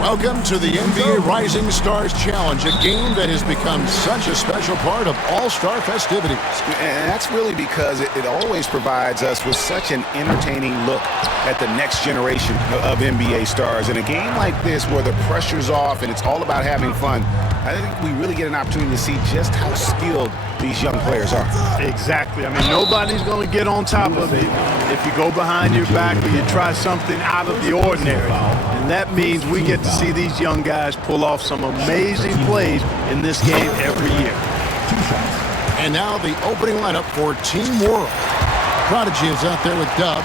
Welcome to the NBA Rising Stars Challenge, a game that has become such a special part of All-Star festivities. And that's really because it always provides us with such an entertaining look at the next generation of NBA stars. In a game like this where the pressure's off and it's all about having fun, I think we really get an opportunity to see just how skilled these young players are. Exactly. I mean, nobody's going to get on top of it if you go behind your back or you try something out of the ordinary. And that means we get to see these young guys pull off some amazing plays in this game every year. And now the opening lineup for Team World. Prodigy is out there with Dub,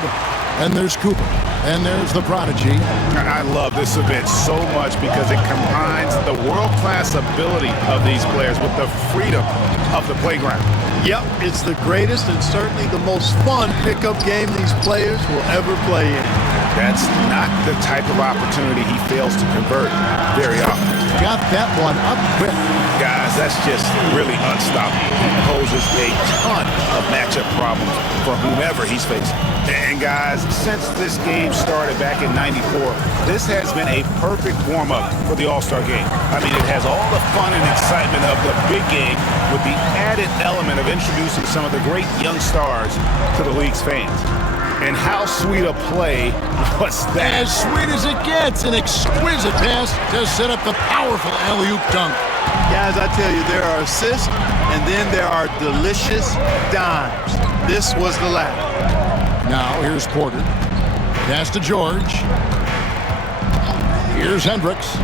and there's Cooper, and there's the Prodigy. I love this event so much because it combines the world-class ability of these players with the freedom of the playground. Yep, it's the greatest and certainly the most fun pickup game these players will ever play in. That's not the type of opportunity he fails to convert very often. Got that one up quick. Guys, that's just really unstoppable. He poses a ton of matchup problems for whomever he's facing. And guys, since this game started back in '94, this has been a perfect warm-up for the All-Star game. I mean, it has all the fun and excitement of the big game with the added element of introducing some of the great young stars to the league's fans. And how sweet a play was that? As sweet as it gets, an exquisite pass to set up the powerful alley-oop dunk. Guys, I tell you, there are assists, and then there are delicious dimes. This was the latter. Now, here's Porter. Pass to George. Here's Hendricks.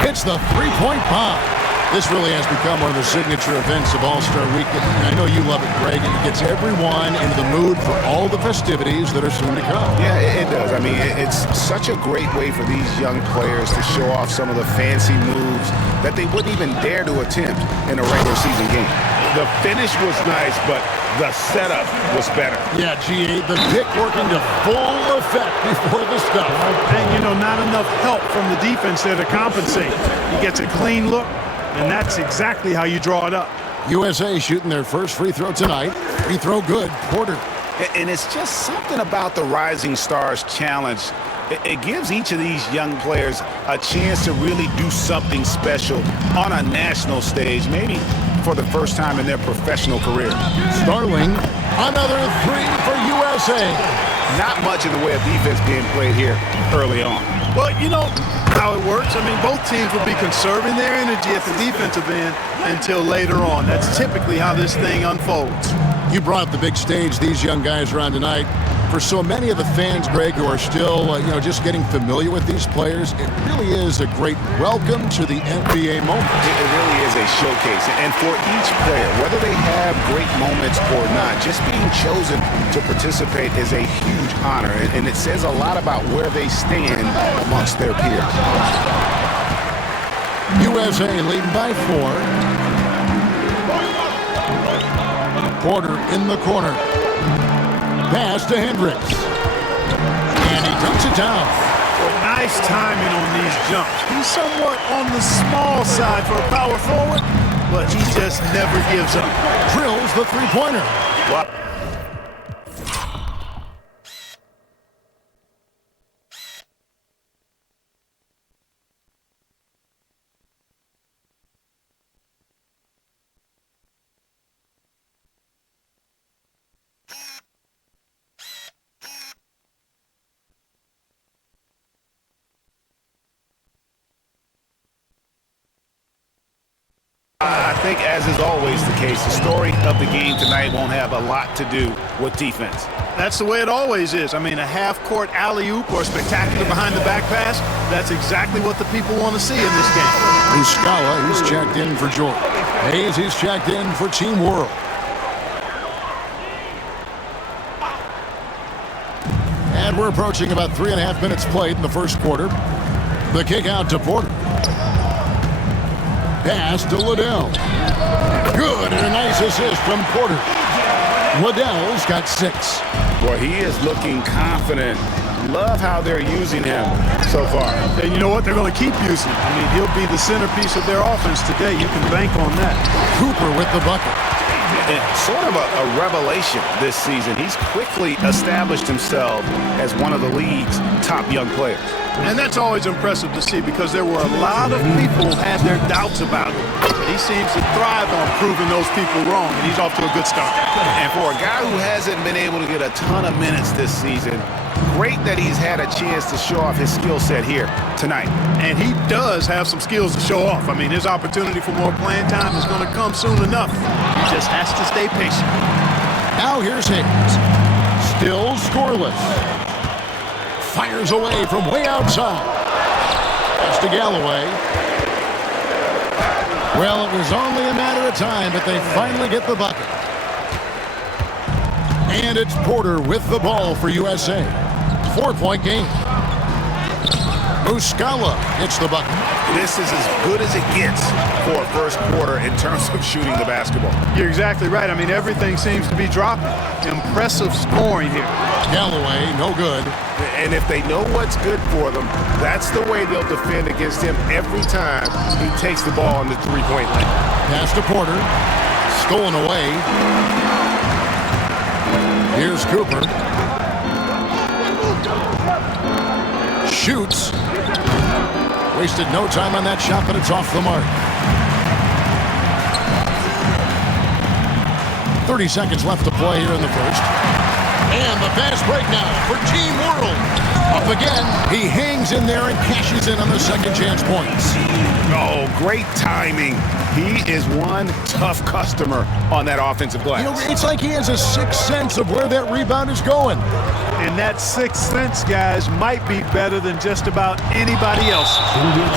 Hits the three-point bomb. This really has become one of the signature events of All-Star Weekend. I know you love it, Greg. It gets everyone into the mood for all the festivities that are soon to come. Yeah, it does. I mean, it's such a great way for these young players to show off some of the fancy moves that they wouldn't even dare to attempt in a regular season game. The finish was nice, but the setup was better. Yeah, G.A., the pick working to full effect before the stuff. And, you know, not enough help from the defense there to compensate. He gets a clean look. And that's exactly how you draw it up. USA shooting their first free throw tonight. Free throw good. Porter. And it's just something about the Rising Stars Challenge. It gives each of these young players a chance to really do something special on a national stage, maybe for the first time in their professional career. Starling, another three for USA. Not much in the way of defense being played here early on. Well, you know how it works. I mean, both teams will be conserving their energy at the defensive end until later on. That's typically how this thing unfolds. You brought up the big stage these young guys are on tonight. For so many of the fans, Greg, who are still, just getting familiar with these players, it really is a great welcome to the NBA moment. It really is a showcase. And for each player, whether they have great moments or not, just being chosen to participate is a huge honor. And it says a lot about where they stand amongst their peers. USA leading by 4. Porter in the corner. Pass to Hendricks. And he dunks it down. Well, nice timing on these jumps. He's somewhat on the small side for a power forward, but he just never gives up. Drills the three-pointer. Wow. I think, as is always the case, the story of the game tonight won't have a lot to do with defense. That's the way it always is. I mean, a half-court alley-oop or a spectacular behind-the-back pass, that's exactly what the people want to see in this game. Muscala, he's checked in for George. Hayes, he's checked in for Team World. And we're approaching about 3.5 minutes played in the first quarter. The kick out to Porter. Pass to Liddell. Good, and a nice assist from Porter. Liddell's got 6. Boy, he is looking confident. Love how they're using him so far. And you know what? They're going to keep using him. I mean, he'll be the centerpiece of their offense today. You can bank on that. Cooper with the bucket. And sort of a revelation this season. He's quickly established himself as one of the league's top young players. And that's always impressive to see because there were a lot of people who had their doubts about him. But he seems to thrive on proving those people wrong, and he's off to a good start. And for a guy who hasn't been able to get a ton of minutes this season, great that he's had a chance to show off his skill set here tonight. And he does have some skills to show off. I mean, his opportunity for more playing time is going to come soon enough. He just has to stay patient. Now here's Hayes. Still scoreless. Fires away from way outside. Pass to Galloway. Well, it was only a matter of time, but they finally get the bucket. And it's Porter with the ball for USA. 4-point game. Muscala hits the bucket. This is as good as it gets for a first quarter in terms of shooting the basketball. You're exactly right. I mean, everything seems to be dropping. Impressive scoring here. Galloway, no good. And if they know what's good for them, that's the way they'll defend against him every time he takes the ball on the three-point line. Pass to Porter. Stolen away. Here's Cooper. Shoots. Wasted no time on that shot, but it's off the mark. 30 seconds left to play here in the first. And the fast break now for Team World. Up again. He hangs in there and cashes in on the second chance points. Oh, great timing. He is one tough customer on that offensive glass. You know, it's like he has a sixth sense of where that rebound is going. And that sixth sense, guys, might be better than just about anybody else's.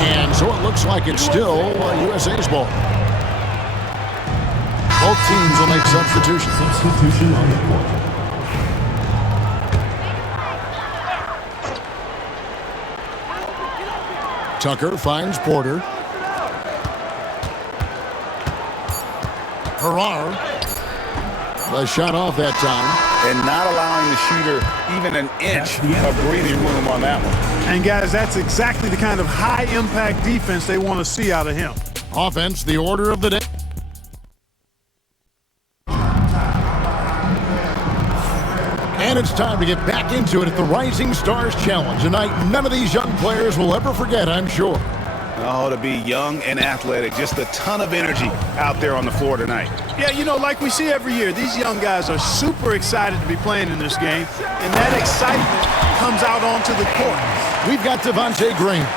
And so it looks like it's still USA's ball. Both teams will make substitutions. Substitution on the court. Tucker finds Porter. Harrar. The shot off that time. And not allowing the shooter even an inch of breathing room on that one. And, guys, that's exactly the kind of high-impact defense they want to see out of him. Offense, the order of the day. And it's time to get back into it at the Rising Stars Challenge. A night none of these young players will ever forget, I'm sure. Oh, to be young and athletic. Just a ton of energy out there on the floor tonight. Yeah, you know, like we see every year, these young guys are super excited to be playing in this game, and that excitement comes out onto the court. We've got Devontae Graham.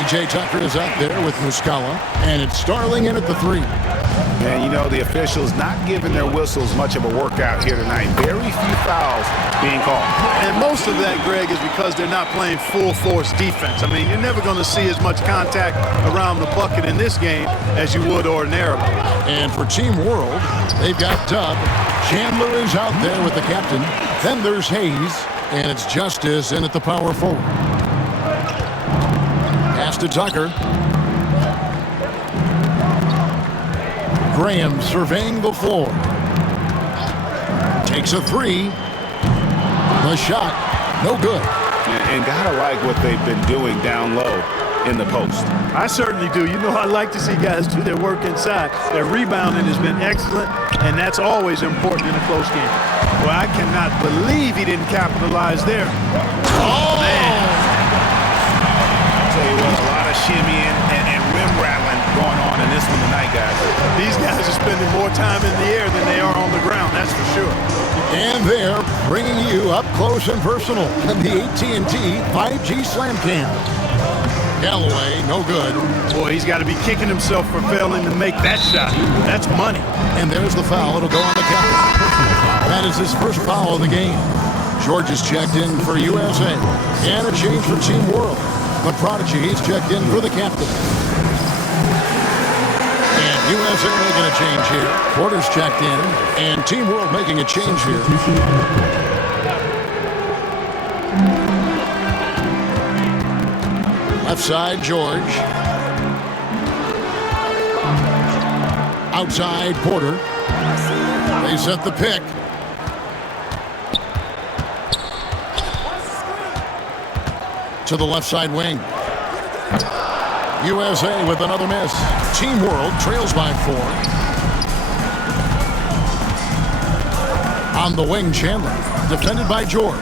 E.J. Tucker is out there with Muscala, and it's Starling in at the three. And, you know, the officials not giving their whistles much of a workout here tonight. Very few fouls being called. And most of that, Greg, is because they're not playing full-force defense. I mean, you're never going to see as much contact around the bucket in this game as you would ordinarily. And for Team World, they've got Dub. Chandler is out there with the captain. Then there's Hayes, and it's Justice in at the power forward. Pass to Tucker. Graham surveying the floor. Takes a three. The shot, no good. And gotta like what they've been doing down low in the post. I certainly do. You know, I like to see guys do their work inside. Their rebounding has been excellent, and that's always important in a close game. Well, I cannot believe he didn't capitalize there. Oh, man. I'll tell you what, a lot of shimmying and rim rattling going on in this one tonight, guys. These guys are spending more time in the air than they are on the ground, that's for sure. and they're bringing you up close and personal in the AT&T 5G Slam Cam. Galloway, no good. Boy, he's got to be kicking himself for failing to make that shot. That's money. And there's the foul. It'll go on the count. That is his first foul of the game. George is checked in for USA. And a change for Team World. But Prodigy, he's checked in for the captain. And USA making a change here. Porter's checked in. And Team World making a change here. Left side, George. Outside, Porter. They set the pick. To the left side wing. USA with another miss. Team World trails by 4. On the wing, Chandler. Defended by George.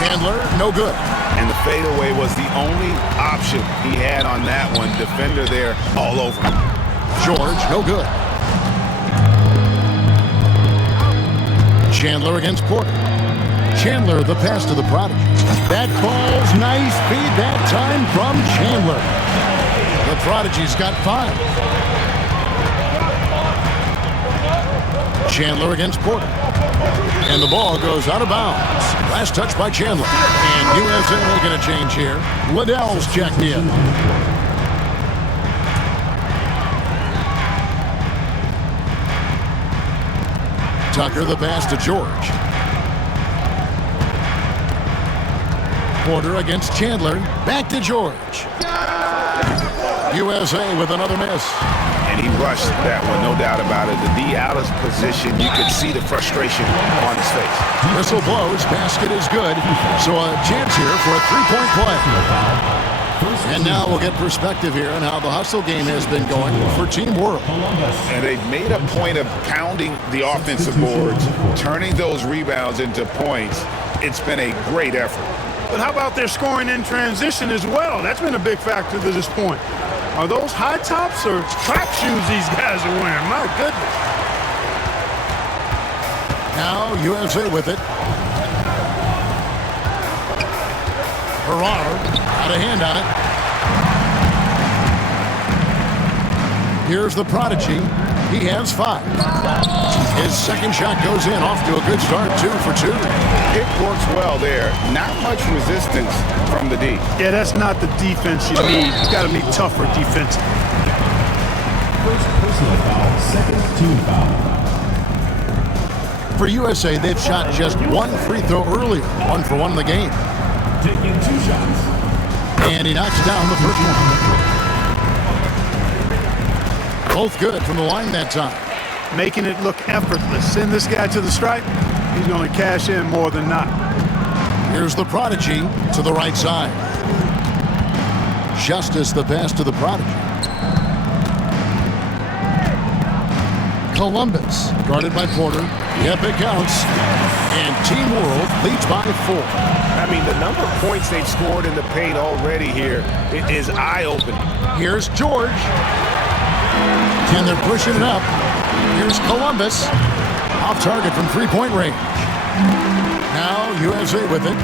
Chandler, no good. And the fadeaway was the only option he had on that one. Defender there all over him. George, no good. Chandler against Porter. Chandler, the pass to the prodigy. That ball's nice feed that time from Chandler. The prodigy's got 5. Chandler against Porter. And the ball goes out of bounds. Last touch by Chandler. And USA making a change here. Liddell's checked in. Tucker the pass to George. Porter against Chandler. Back to George. USA with another miss. And he rushed that one, no doubt about it. The D out of position, you could see the frustration on his face. Whistle blows, basket is good. So a chance here for a three-point play. And now we'll get perspective here on how the hustle game has been going for Team World. And they've made a point of pounding the offensive boards, turning those rebounds into points. It's been a great effort. But how about their scoring in transition as well? That's been a big factor to this point. Are those high tops or track shoes these guys are wearing? My goodness. Now USA with it. Herrera got a hand on it. Here's the prodigy. He has 5. His second shot goes in, off to a good start, 2 for 2. It works well there. Not much resistance from the D. Yeah, that's not the defense you need. You got to be tougher defense. First personal foul, second team foul. For USA, they've shot just 1 free throw earlier, 1 for 1 in the game. Taking 2 shots. And he knocks down the first one. Both good from the line that time. Making it look effortless. Send this guy to the stripe, he's going to cash in more than not. Here's the prodigy to the right side. Justice the pass to the prodigy. Columbus, guarded by Porter. Yep, it counts. And Team World leads by 4. I mean, the number of points they've scored in the paint already here, it is eye-opening. Here's George. And they're pushing it up. Here's Columbus. Off target from three-point range. Now USA with it.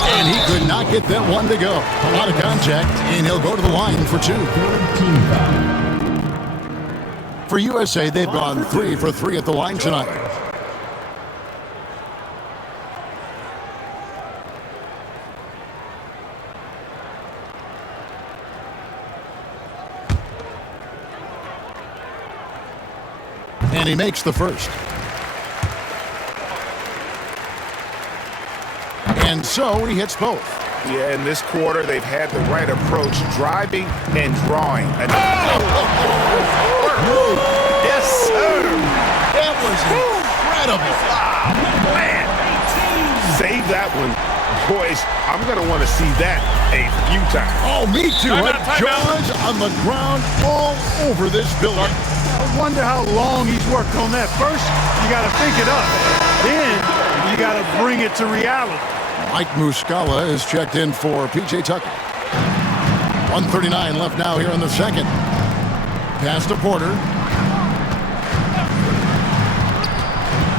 And he could not get that one to go. A lot of contact, and he'll go to the line for 2. For USA, they've gone 3 for 3 at the line tonight. And he makes the first. And so he hits both. Yeah, in this quarter, they've had the right approach, driving and drawing. Yes, sir. That was incredible. Man, save that one. Boys, I'm going to want to see that a few times. Oh, me too. Jaws on the ground all over this building. I wonder how long he's worked on that. First, you got to think it up. Then, you got to bring it to reality. Mike Muscala is checked in for P.J. Tucker. 1:39 left now here in the second. Pass to Porter.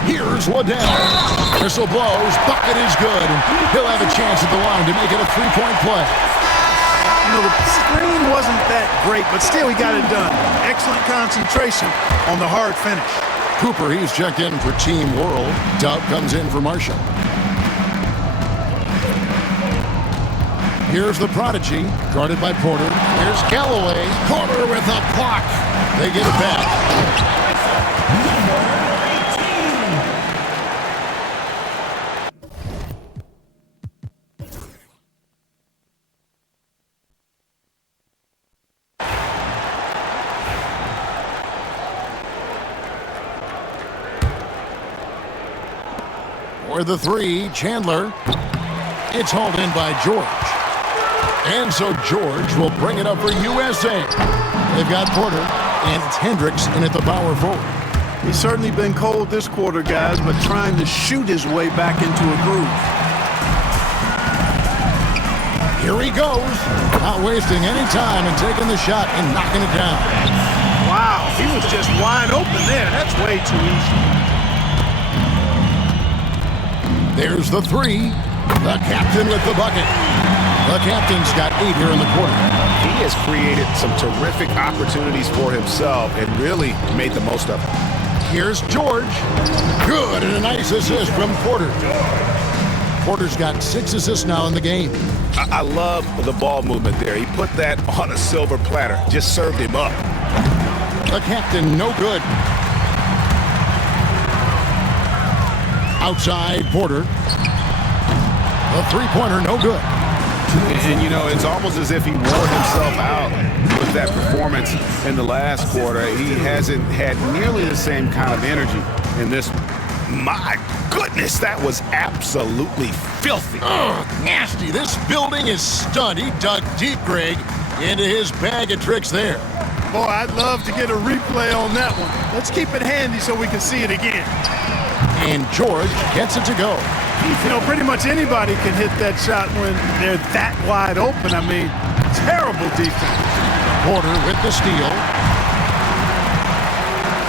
Here's Liddell. Whistle blows. Bucket is good. He'll have a chance at the line to make it a three-point play. You know, the screen wasn't that great, but still he got it done. Excellent concentration on the hard finish. Cooper, he's checked in for Team World. Dub comes in for Marshall. Here's the prodigy, guarded by Porter. Here's Callaway. Porter with a block. They get it back. For the 3, Chandler. It's hauled in by George. And so George will bring it up for USA. They've got Porter, and it's Hendricks in at the power forward. He's certainly been cold this quarter, guys, but trying to shoot his way back into a groove. Here he goes, not wasting any time and taking the shot and knocking it down. Wow, he was just wide open there. That's way too easy. There's the three. The captain with the bucket. The captain's got 8 here in the quarter. He has created some terrific opportunities for himself and really made the most of it. Here's George. Good, and a nice assist from Porter. Porter's got 6 assists now in the game. I love the ball movement there. He put that on a silver platter. Just served him up. The captain, no good. Outside, Porter. The three-pointer, no good. And, you know, it's almost as if he wore himself out with that performance in the last quarter. He hasn't had nearly the same kind of energy in this. My goodness, that was absolutely filthy. Ugh, nasty. This building is stunned. He dug deep, Greg, into his bag of tricks there. Boy, I'd love to get a replay on that one. Let's keep it handy so we can see it again. And George gets it to go. You know, pretty much anybody can hit that shot when they're that wide open. I mean, terrible defense. Porter with the steal.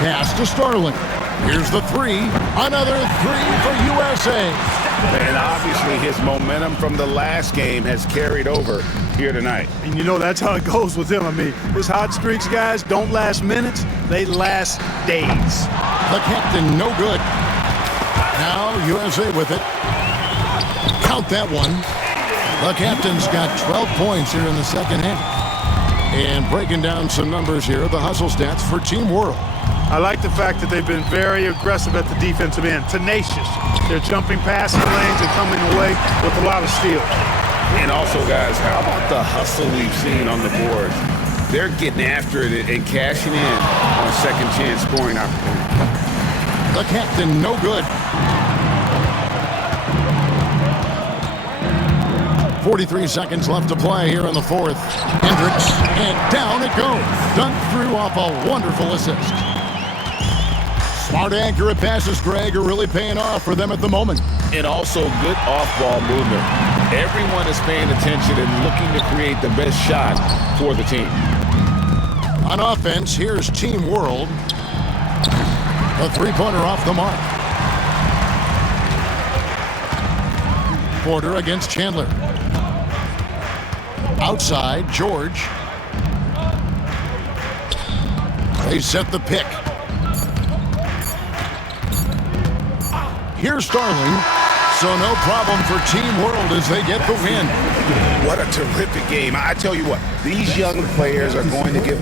Pass to Starling. Here's the three. Another three for USA. And obviously his momentum from the last game has carried over here tonight. And you know, that's how it goes with him. I mean, his hot streaks, guys, don't last minutes. They last days. The captain, no good. Now USA with it. Count that one. The captain's got 12 points here in the second half. And breaking down some numbers here, the hustle stats for Team World. I like the fact that they've been very aggressive at the defensive end, tenacious. They're jumping past the lanes and coming away with a lot of steals. And also, guys, how about the hustle we've seen on the board? They're getting after it and cashing in on second chance scoring opportunity. The captain, no good. 43 seconds left to play here in the fourth. Hendricks, and down it goes. Dunked through off a wonderful assist. Smart, accurate passes, Greg, are really paying off for them at the moment. And also good off-ball movement. Everyone is paying attention and looking to create the best shot for the team. On offense, here's Team World. A three-pointer off the mark. Porter against Chandler. Outside, George. They set the pick. Here's Starling. So no problem for Team World as they get the win. What a terrific game. I tell you what, these young players are going to give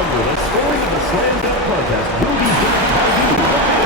remember, the scoring of the slam dunk contest will be judged by you,